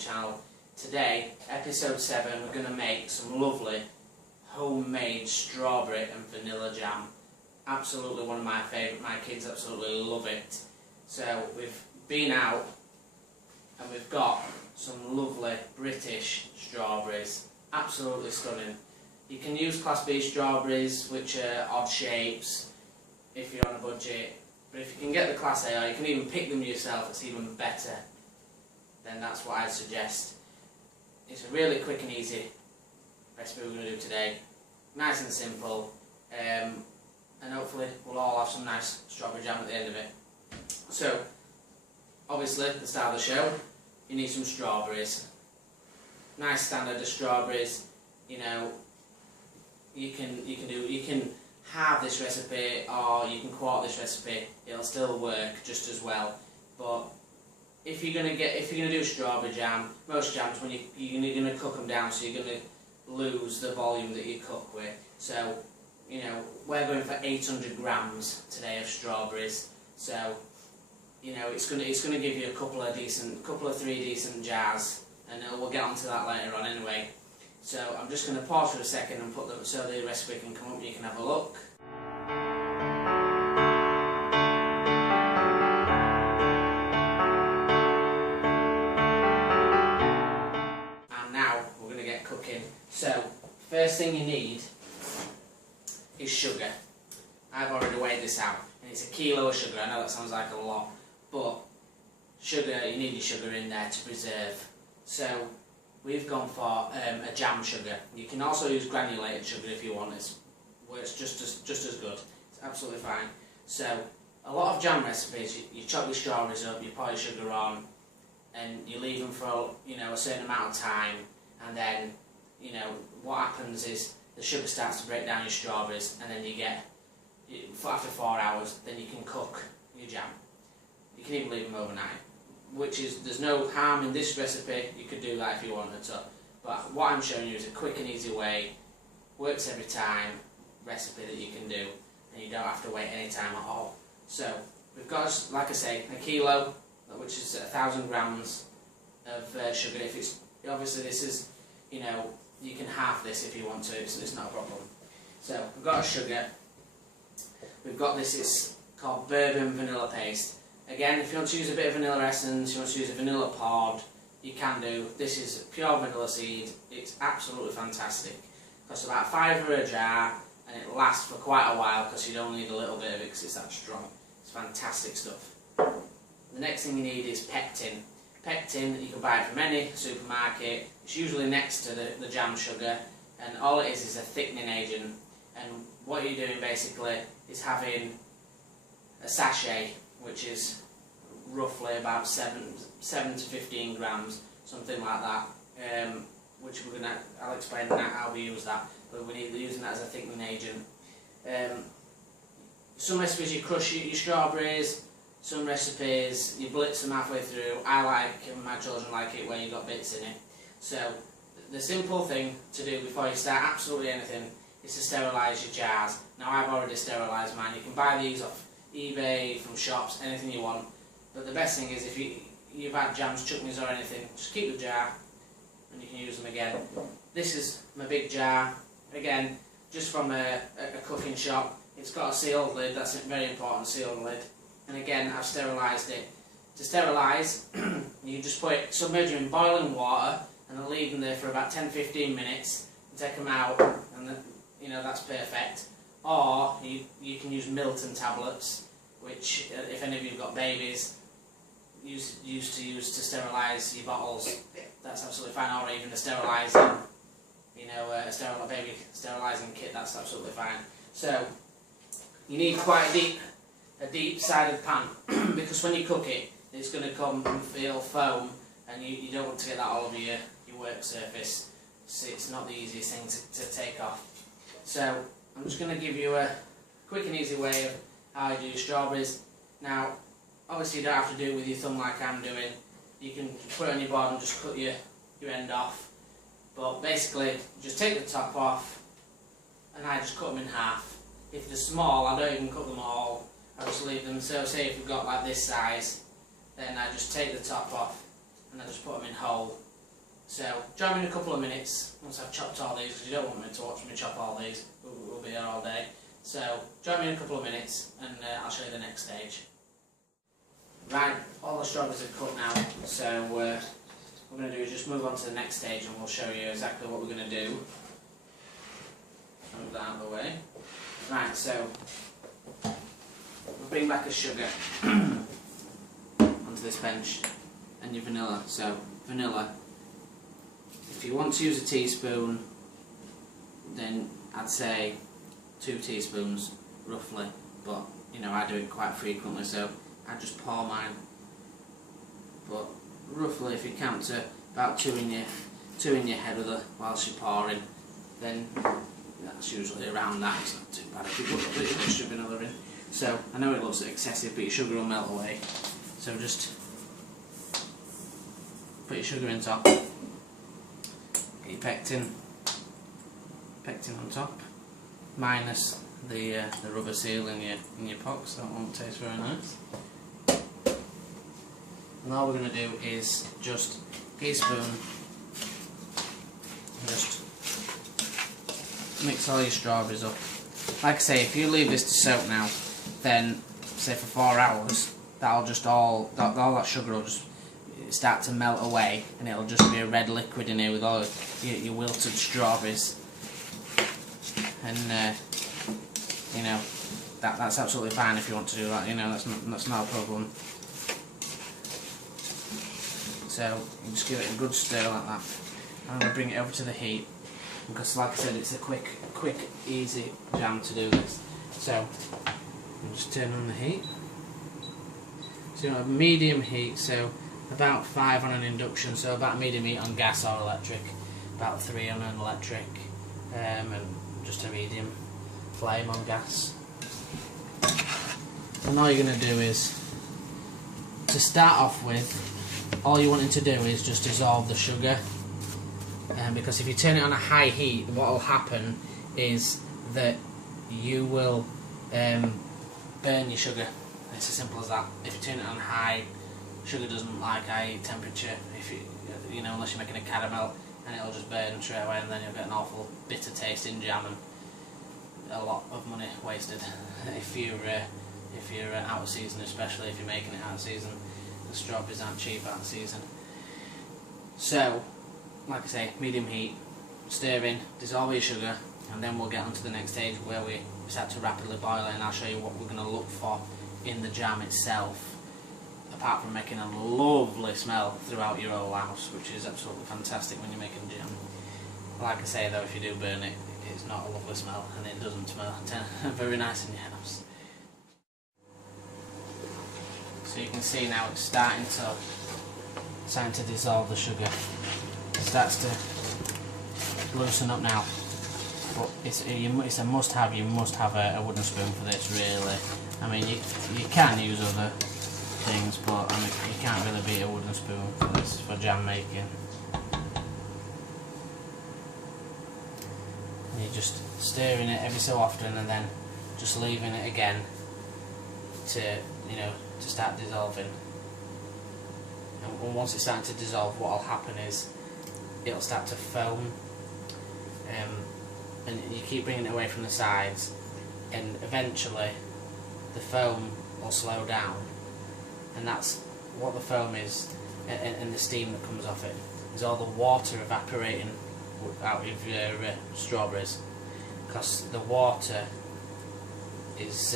channel. Today, episode 7, we're going to make some lovely homemade strawberry and vanilla jam. Absolutely one of my favourite, my kids absolutely love it. So we've been out and we've got some lovely British strawberries, absolutely stunning. You can use Class B strawberries, which are odd shapes if you're on a budget, but if you can get the Class A, or you can even pick them yourself, it's even better. Then that's what I'd suggest. It's a really quick and easy recipe we're going to do today. Nice and simple, and hopefully we'll all have some nice strawberry jam at the end of it. So, obviously, at the start of the show, you need some strawberries. Nice standard of strawberries. You know, you can have this recipe or you can quart this recipe. It'll still work just as well. But if you're gonna do strawberry jam, most jams when you're gonna cook them down, so you're gonna lose the volume that you cook with. So, you know, we're going for 800 grams today of strawberries. So, you know, it's gonna give you a couple of three decent jars, and we'll get onto that later on anyway. So I'm just gonna pause for a second and put them so the recipe can come up and you can have a look. So, first thing you need is sugar. I've already weighed this out, and it's 1 kilo of sugar. I know that sounds like a lot, but sugar, you need your sugar in there to preserve. So, we've gone for a jam sugar. You can also use granulated sugar if you want. It works just as good. It's absolutely fine. So, a lot of jam recipes, you chop your strawberries up, you pour your sugar on, and you leave them for a certain amount of time, and then what happens is the sugar starts to break down your strawberries, and then you get, after 4 hours, then you can cook your jam. You can even leave them overnight, there's no harm in this recipe. You could do that if you wanted to, but what I'm showing you is a quick and easy way, works every time, recipe that you can do, and you don't have to wait any time at all. So we've got, like I say, 1 kilo, which is 1,000 grams of sugar. If it's obviously this is, you can halve this if you want to, so it's not a problem. So, we've got our sugar, we've got this, it's called bourbon vanilla paste. Again, if you want to use a bit of vanilla essence, you want to use a vanilla pod, you can do. This is pure vanilla seed, it's absolutely fantastic. It costs about £5 for a jar, and it lasts for quite a while because you don't need a little bit of it because it's that strong. It's fantastic stuff. The next thing you need is pectin. Pectin, you can buy it from any supermarket. It's usually next to the jam sugar, and all it is a thickening agent. And what you're doing basically is having a sachet, which is roughly about 7 to 15 grams, something like that. Which I'll explain how we use that. But we're using that as a thickening agent. Some recipes you crush your strawberries. Some recipes, you blitz them halfway through. My children like it where you've got bits in it. So, the simple thing to do before you start absolutely anything is to sterilise your jars. Now I've already sterilised mine. You can buy these off eBay, from shops, anything you want. But the best thing is if you've had jams, chutneys or anything, just keep the jar and you can use them again. This is my big jar, again, just from a cooking shop. It's got a sealed lid, that's a very important, sealed lid. And again, I've sterilised it. To sterilise, you just submerge them in boiling water and then leave them there for about 10-15 minutes and take them out, and then, that's perfect. Or you can use Milton tablets, which if any of you've got babies, used to use to sterilise your bottles. That's absolutely fine. Or even a sterilising, a baby sterilising kit. That's absolutely fine. So you need quite a deep-sided pan because when you cook it, it's going to come and feel foam, and you don't want to get that all over your work surface. So it's not the easiest thing to take off. So I'm just going to give you a quick and easy way of how I do strawberries. Now, obviously you don't have to do it with your thumb like I'm doing. You can put it on your board and just cut your end off. But basically, just take the top off, and I just cut them in half. If they're small, I don't even cut them all. I just leave them. So say if you've got like this size, then I just take the top off and I just put them in whole, So join me in a couple of minutes once I've chopped all these, because you don't want me to watch me chop all these. We'll be here all day. So join me in a couple of minutes and I'll show you the next stage. Right, all the strawberries are cut now, so what we're going to do is just move on to the next stage and we'll show you exactly what we're going to do. Move that out of the way. Right, so we'll bring back a sugar onto this bench and your vanilla. So vanilla, if you want to use a teaspoon, then I'd say 2 teaspoons roughly, but you know I do it quite frequently, so I just pour mine. But roughly, if you count to about 2 in your head whilst you're pouring, then that's usually around that. It's not too bad if you put a bit of extra vanilla in. So I know it looks excessive, but your sugar will melt away. So just put your sugar in top. Get your pectin on top, minus the rubber seal in your pot, so that won't taste very nice. And all we're going to do is just teaspoon, just mix all your strawberries up. Like I say, if you leave this to soak now, then say for 4 hours, that'll just all that sugar will just start to melt away, and it'll just be a red liquid in here with all your wilted strawberries. And you know that's absolutely fine if you want to do that. You know that's not a problem. So you just give it a good stir like that. I'm going to bring it over to the heat because, like I said, it's a quick, easy jam to do this. So I'll just turn on the heat. So you know, medium heat, so about 5 on an induction, so about medium heat on gas or electric, about 3 on an electric, and just a medium flame on gas. And all you're going to do is, to start off with, all you're wanting to do is just dissolve the sugar, because if you turn it on a high heat, what will happen is that you will burn your sugar. It's as simple as that. If you turn it on high, sugar doesn't like high temperature. If you know, unless you're making a caramel, and it'll just burn straight away, and then you'll get an awful bitter taste in jam and a lot of money wasted. If you're out of season, especially if you're making it out of season. The strawberries aren't cheap out of season. So, like I say, medium heat, stir in, dissolve your sugar, and then we'll get on to the next stage where we start to rapidly boil it, and I'll show you what we're going to look for in the jam itself, apart from making a lovely smell throughout your whole house, which is absolutely fantastic when you're making jam. Like I say though, if you do burn it, it's not a lovely smell, and it doesn't smell very nice in your house. So you can see now it's starting to dissolve the sugar. It starts to loosen up now, but it's a must-have. You must have a wooden spoon for this, really. I mean, you can use other things, but I mean, you can't really beat a wooden spoon for this, for jam making. And you're just stirring it every so often, and then just leaving it again to, you know, to start dissolving. And once it's starting to dissolve, what will happen is it'll start to foam, and you keep bringing it away from the sides, and eventually the foam will slow down, and that's what the foam is, and the steam that comes off it is all the water evaporating out of your strawberries, because the water is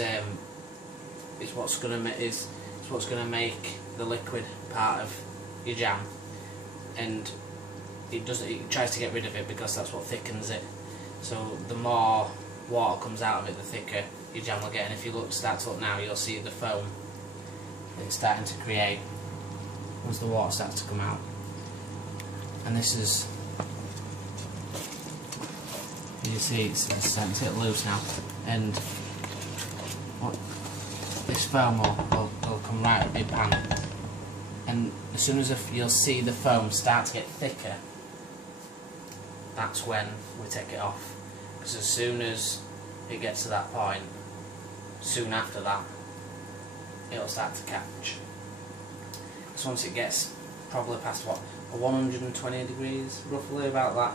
what's going to make the liquid part of your jam, and it tries to get rid of it because that's what thickens it. So the more water comes out of it, the thicker your jam will get. And if you start to look now, you'll see the foam it's starting to create once the water starts to come out. And this is, you see, it's starting to get loose now, and this foam will come right up your pan, and as soon as you'll see the foam start to get thicker, that's when we take it off, because as soon as it gets to that point, soon after that it'll start to catch. Because once it gets probably past what 120 degrees, roughly about that.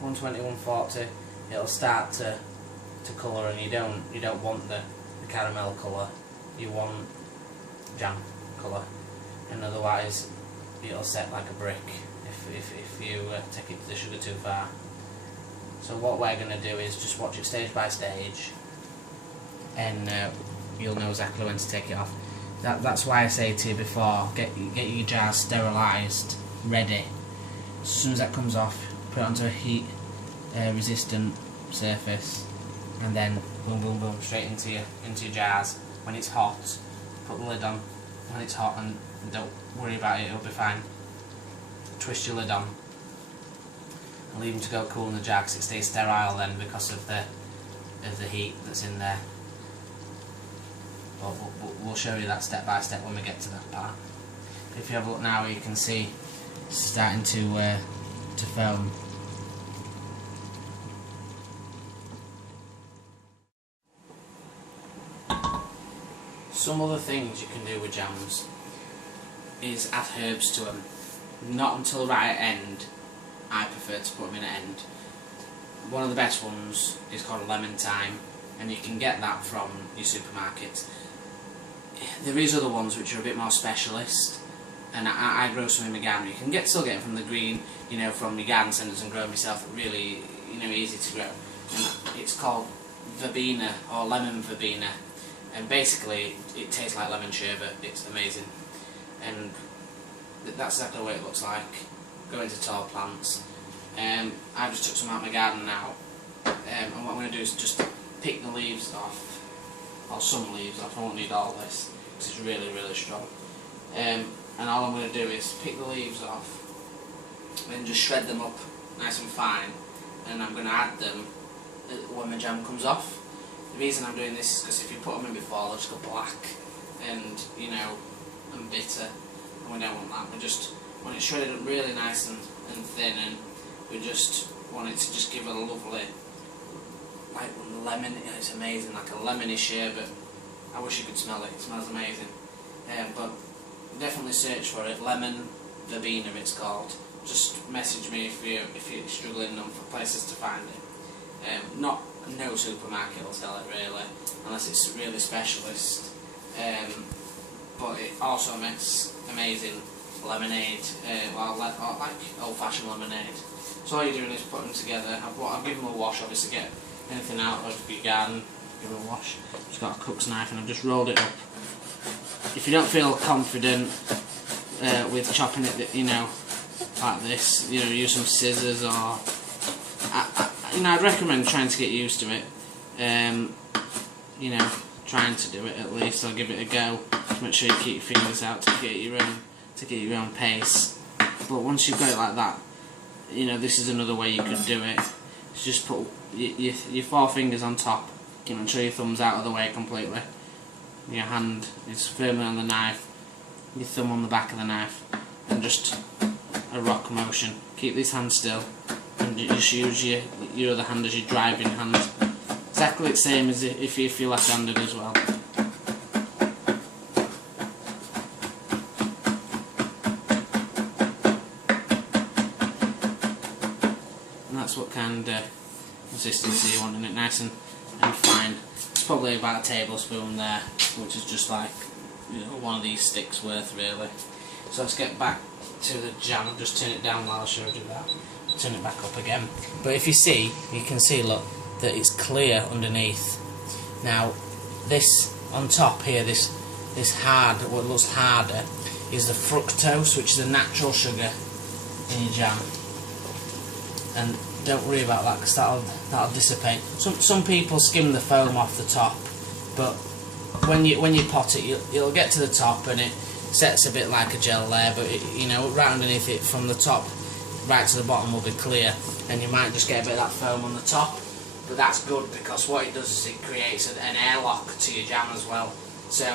120, 140. It'll start to colour, and you don't want the caramel colour. You want jam colour, and otherwise it'll set like a brick if you take it the sugar too far. So what we're going to do is just watch it stage by stage, and you'll know exactly when to take it off. That's why I say to you before, get your jars sterilised, ready. As soon as that comes off, put it onto a heat resistant surface, and then boom boom boom straight into your jars. When it's hot, put the lid on when it's hot, and don't worry about it, it'll be fine. Twist your lid on and leave them to go cool in the jar, because it stays sterile then because of the heat that's in there. But we'll show you that step by step when we get to that part. If you have a look now, you can see it's starting to foam. Some other things you can do with jams is add herbs to them. Not until right at end. I prefer to put them in at end. One of the best ones is called lemon thyme, and you can get that from your supermarkets. There is other ones which are a bit more specialist, and I grow some in my garden. You can still get them from the green, from your garden centres, and grow them yourself. Really, easy to grow. And it's called verbena or lemon verbena, and basically it tastes like lemon sherbet. It's amazing, and that's exactly what it looks like. Go into tall plants. I just took some out of my garden now, and what I'm going to do is just pick the leaves off. Or some leaves off. I won't need all this because it's really, really strong. And all I'm going to do is pick the leaves off and just shred them up nice and fine, and I'm going to add them when my jam comes off. The reason I'm doing this is because if you put them in before, they'll just go black and and bitter, and we don't want that. We just want it shredded up really nice and thin, and we just want it to just give it a lovely, like lemon. It's amazing, like a lemony sherbet. I wish you could smell it. It smells amazing. But definitely search for it. Lemon verbena, it's called. Just message me if you're struggling for places to find it. No supermarket will sell it really, unless it's really specialist. But it also makes amazing lemonade, or like old-fashioned lemonade. So all you're doing is putting them together. I've given them a wash, obviously. Get anything out of your garden, give it a wash. Just got a cook's knife, and I've just rolled it up. If you don't feel confident with chopping it, like this, use some scissors, or I'd recommend trying to get used to it. Trying to do it at least, or give it a go. Just make sure you keep your fingers out to get your own pace. But once you've got it like that, this is another way you could do it. Is just put your four fingers on top, until your thumb's out of the way completely. Your hand is firmly on the knife, your thumb on the back of the knife, and just a rock motion. Keep this hand still, and just use your other hand as your driving hand. Exactly the same as if you're left-handed as well. And that's what kind of consistency you want in it, nice and fine. It's probably about a tablespoon there, which is just like one of these sticks worth really. So let's get back to the jam. Just turn it down while I showed you that. Turn it back up again. But if you can see, look, that it's clear underneath. Now, this on top here, this hard, what looks harder, is the fructose, which is a natural sugar in your jam. And don't worry about that, because that'll dissipate. Some people skim the foam off the top, but when you pot it, you'll get to the top and it sets a bit like a gel there. But right underneath it, from the top right to the bottom, will be clear, and you might just get a bit of that foam on the top. But that's good, because what it does is it creates an airlock to your jam as well. So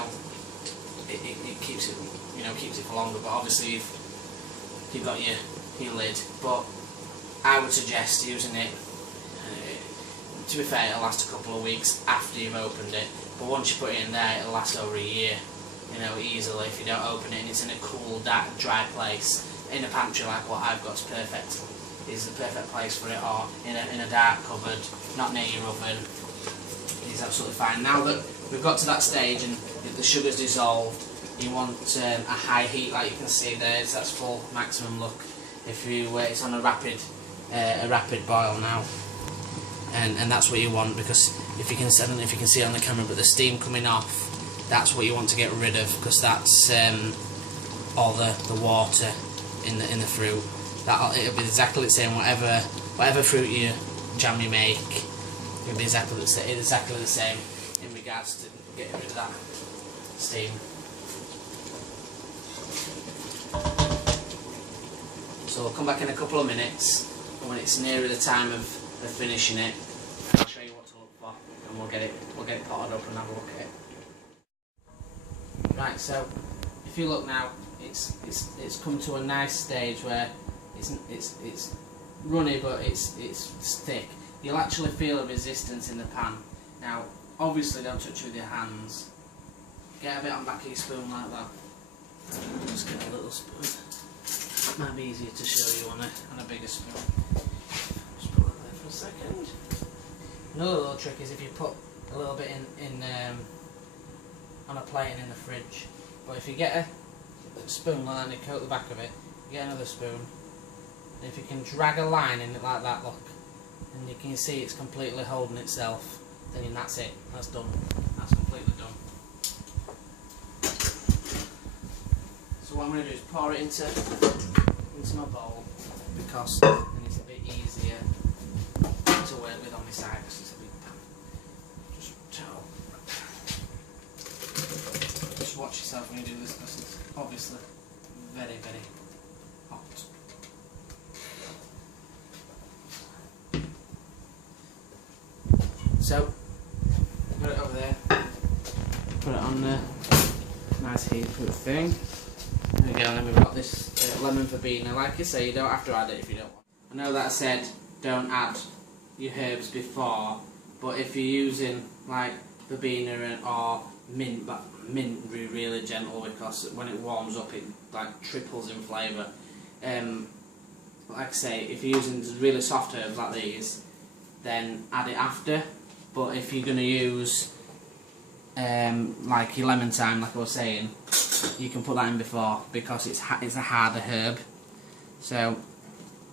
it keeps it keeps it for longer. But obviously you've got your lid. But I would suggest using it, to be fair, it'll last a couple of weeks after you've opened it, but once you put it in there, it'll last over a year, easily, if you don't open it and it's in a cool, dark, dry place. in a pantry like what I've got's perfect. Is the perfect place for it, or in a dark cupboard, not near your oven. It's absolutely fine. Now that we've got to that stage and the sugar's dissolved, you want a high heat, like you can see there. That's full maximum look. If you it's on a rapid boil now, and that's what you want, because if you can, I don't know if you can see it on the camera, but the steam coming off, that's what you want to get rid of, because that's all the water in the fruit. It'll be exactly the same. Whatever fruit jam you make, it'll be exactly the same in regards to getting rid of that steam. So we'll come back in a couple of minutes, and when it's nearer the time of finishing it, I'll show you what to look for, and we'll get it potted up and have a look at it. Right, so if you look now, it's come to a nice stage where it's runny, but it's thick. You'll actually feel a resistance in the pan. Now, obviously, don't touch it with your hands. Get a bit on the back of your spoon like that. Just get a little spoon. Might be easier to show you on a bigger spoon. Just put that there for a second. Another little trick is if you put a little bit in on a plate and in the fridge. But if you get a spoon like that and you coat the back of it, you get another spoon. And if you can drag a line in it like that, look, and you can see it's completely holding itself, then that's it. That's done. That's completely done. So what I'm going to do is pour it into my bowl, because then it's a bit easier to work with on my side, because it's a big pan. Just watch yourself when you do this, because it's obviously very, very hot. So, put it over there, put it on the nice heat-proof thing. There we go, and then we've got this lemon verbena. Like I say, you don't have to add it if you don't want. I know that I said don't add your herbs before, but if you're using like verbena or mint, but mint be really gentle, because when it warms up it like triples in flavour. Like I say, if you're using really soft herbs like these, then add it after. But if you're going to use like your lemon thyme, like I was saying, you can put that in before, because it's a harder herb. So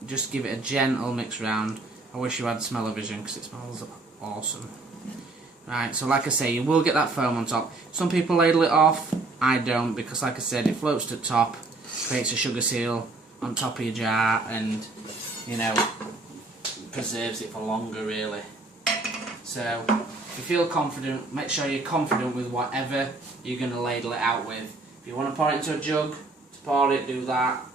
just give it a gentle mix round. I wish you had smell-o-vision, because it smells awesome. Right, so like I say, you will get that foam on top. Some people ladle it off. I don't, because like I said, it floats to the top, creates a sugar seal on top of your jar, and you know, preserves it for longer really. So if you feel confident, make sure you're confident with whatever you're going to ladle it out with. If you want to pour it into a jug, to pour it, do that.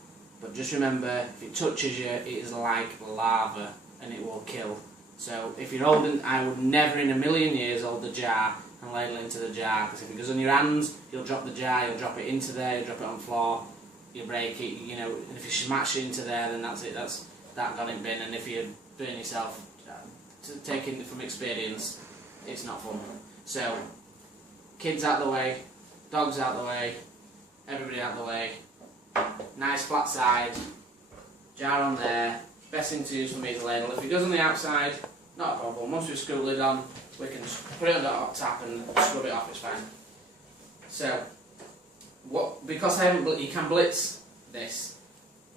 But just remember, if it touches you, it is like lava and it will kill. So if you're holding, I would never in a million years hold the jar and ladle into the jar, because if it goes on your hands, you'll drop the jar, you'll drop it into there, you'll drop it on the floor, you'll break it, you know, and if you smash it into there, then that's it, that's that gone in bin. And if you burn yourself, taking it from experience, it's not fun. So, kids out the way, dogs out the way, everybody out the way, nice flat side, jar on there. Best thing to use for me is a ladle. If it goes on the outside, not a problem. Once we screw the lid on, we can put it on the hot tap and scrub it off, it's fine. So, because you can blitz this.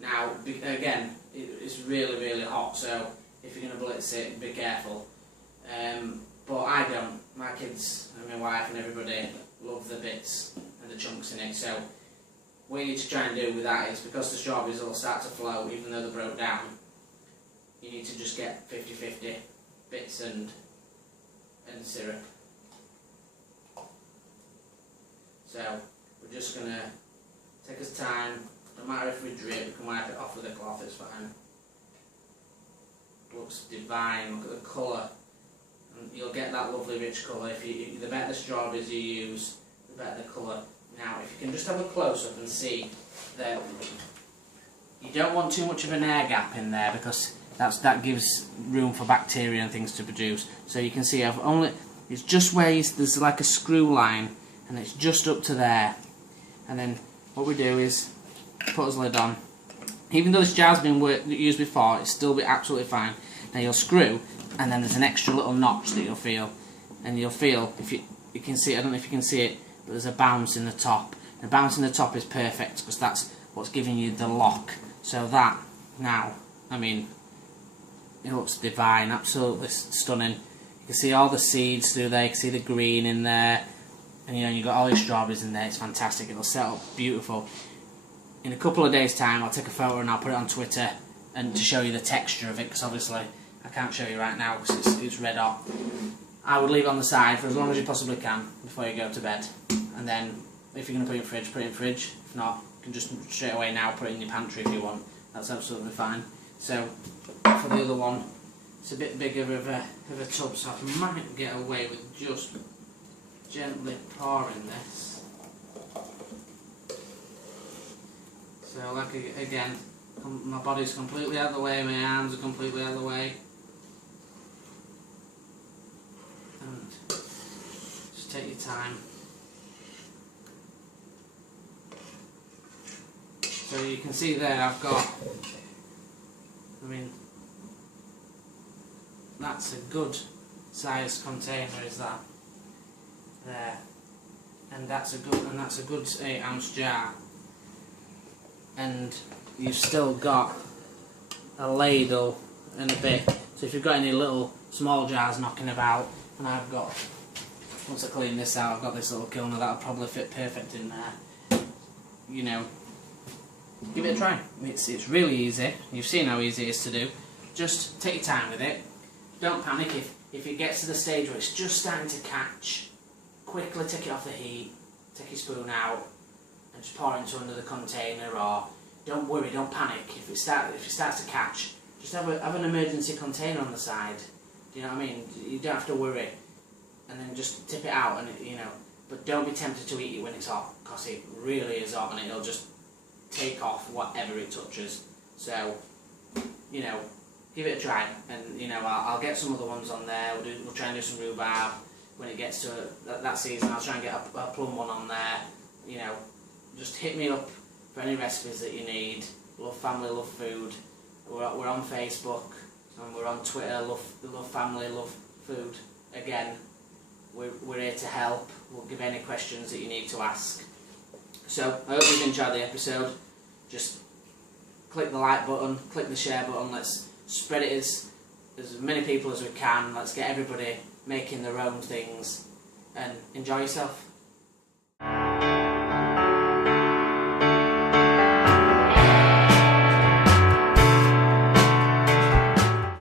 Now, again, it's really, really hot, so if you're going to blitz it, be careful. But I don't. My kids and my wife and everybody love the bits and the chunks in it, so what you need to try and do with that is, because the strawberries will start to flow even though they're broke down, you need to just get 50-50 bits and syrup. So we're just going to take us time, no matter if we drip, we can wipe it off with a cloth, it's fine. Looks divine, look at the colour, and you'll get that lovely rich colour. The better the strawberries you use, the better the colour. Now if you can just have a close up and see that you don't want too much of an air gap in there, because that gives room for bacteria and things to produce. So you can see it's just where there's like a screw line, and it's just up to there. And then what we do is put his lid on, Even though this jar's been used before, it's still be absolutely fine. Now you'll screw, and then there's an extra little notch that you'll feel, and you'll feel, if you can see, I don't know if you can see it, but there's a bounce in the top. The bounce in the top is perfect because that's what's giving you the lock. So that, now, I mean, it looks divine, absolutely stunning. You can see all the seeds through there, you can see the green in there, and you know, you've got all your strawberries in there. It's fantastic, it'll set up beautiful. In a couple of days' time, I'll take a photo and I'll put it on Twitter and to show you the texture of it, because obviously I can't show you right now because it's red hot. I would leave it on the side for as long as you possibly can before you go to bed, and then if you're going to put it in fridge, put it in fridge. If not, you can just straight away now put it in your pantry if you want. That's absolutely fine. So for the other one, it's a bit bigger of a tub, so I might get away with just gently pouring this. So like again, my body's completely out of the way, my arms are completely out of the way. And just take your time. So you can see there I've got, I mean, that's a good size container, is that? There. And that's a good 8-ounce jar. And you've still got a ladle and a bit. So if you've got any little small jars knocking about, and I've got, once I clean this out, I've got this little kilner that'll probably fit perfect in there. You know, give it a try. It's really easy. You've seen how easy it is to do. Just take your time with it. Don't panic if it gets to the stage where it's just starting to catch. Quickly take it off the heat, take your spoon out, and just pour it into another container. Or don't worry, don't panic if it starts to catch. Just have an emergency container on the side. Do you know what I mean? You don't have to worry, and then just tip it out, and you know. But don't be tempted to eat it when it's hot, because it really is hot, and it'll just take off whatever it touches. So, you know, give it a try, and you know, I'll get some other ones on there. We'll try and do some rhubarb when it gets to that season. I'll try and get a plum one on there. You know, just hit me up for any recipes that you need. Love family, love food. We're on Facebook and we're on Twitter. Love family, love food. Again, we're here to help. We'll give any questions that you need to ask. So I hope you've enjoyed the episode. Just click the like button, click the share button. Let's spread it as many people as we can. Let's get everybody making their own things, and enjoy yourself.